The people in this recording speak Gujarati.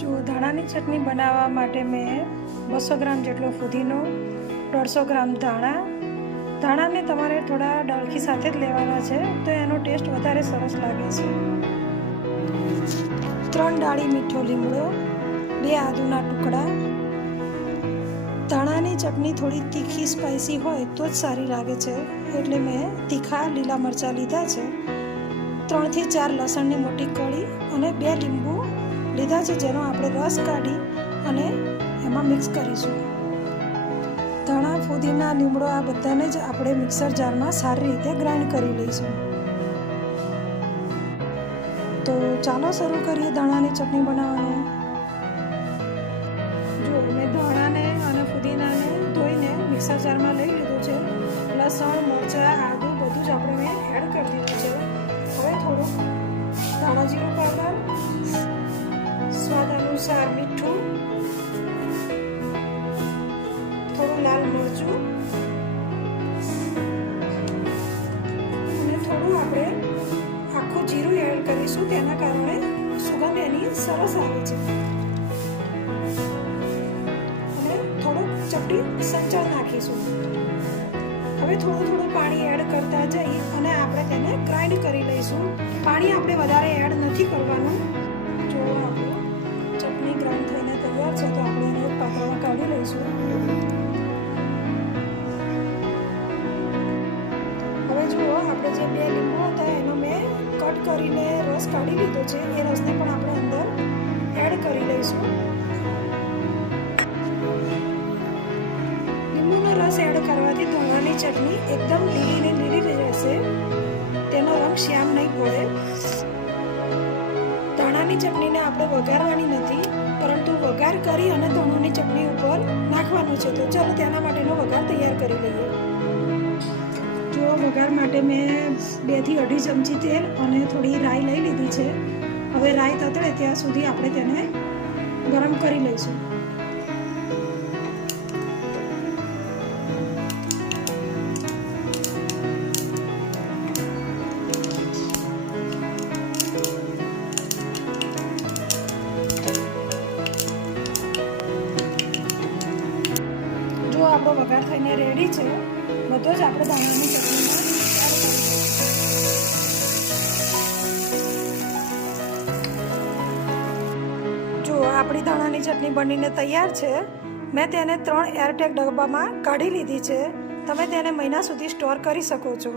જો ધાણાની ચટણી બનાવવા માટે મેં 200 ગ્રામ જેટલો ફુદીનો, 150 ગ્રામ ધાણાને તમારે થોડા ડાળખી સાથે જ લેવાના છે, તો એનો ટેસ્ટ વધારે સરસ લાગે છે. 3 ડાળી મીઠો લીમડો, 2 આદુના ટુકડા. ધાણાની ચટણી થોડી તીખી સ્પાઇસી હોય તો જ સારી લાગે છે, એટલે મેં તીખા લીલા મરચાં લીધા છે. 3 થી 4 લસણની મોટી કળી અને 2 લીંબુ લીધા છે, જેનો આપણે રસ કાઢી અને એમાં મિક્સ કરીશું. ધાણા, ફુદીના, લીમડો આ બધાને જ આપણે મિક્સર જારમાં સારી રીતે ગ્રાઇન્ડ કરી લઈશું. તો ચાલો શરૂ કરીએ ધાણાની ચટણી બનાવવાનું. જો મેં ધાણાને અને ફુદીનાને ધોઈને મિક્સર જારમાં લઈ લીધું છે. લસણ, મરચાં, આદુ બધું જ આપણે મેં એડ કરી દીધું છે. હવે થોડુંક ધાણા જીરું પાવડર, સ્વાદ અનુસાર મીઠું, થોડું લાલ મરચું અને થોડું આપણે આખું જીરું એડ કરીશું, તેના કારણે સુગંધ એની સરસ આવે છે. અને થોડુંક ચપટી સંચળ નાખીશું. હવે થોડું પાણી એડ કરતા જઈ અને આપણે તેને ગ્રાઇન્ડ કરી લઈશું. પાણી આપણે વધારે એડ નથી કરવાનું. જો આપણું ચટણી ગ્રાઇન્ડ થઈને તૈયાર છે, તો આપણે એને એક પાત્રમાં કાઢી લઈશું. હવે જુઓ, આપણે જે 2 લીંબુ હતા એનો મેં કટ કરીને રસ કાઢી લીધો છે. એ રસને પણ આપણે અંદર એડ કરી લઈશું. લીંબુનો રસ એડ કરવાથી ધાણાની ચટણી એકદમ લીલી રહેશે, તેનો રંગ શ્યામ નહીં પડે. ધાણાની ચટણીને આપણે વઘારવાની નથી, પરંતુ વઘાર કરી અને ધાણાની ચટણી ઉપર નાખવાનું છે. તો ચાલો તેના માટેનો વઘાર તૈયાર કરી લઈએ. જો વઘાર માટે મેં 2 થી 2.5 ચમચી તેલ અને થોડી રાઈ લઈ લીધી છે. હવે રાઈ તતડે ત્યાં સુધી આપણે તેને ગરમ કરી લઈશું. જો આપણો વઘાર થઈને રેડી છે, બધો જ આપણે ધાણાની ચટણીમાં એડ કરી દઈશું. જો આપણી ધાણાની ચટણી બનીને તૈયાર છે. મેં તેને 3 એરટેગ ડબ્બામાં કાઢી લીધી છે. તમે તેને મહિના સુધી સ્ટોર કરી શકો છો.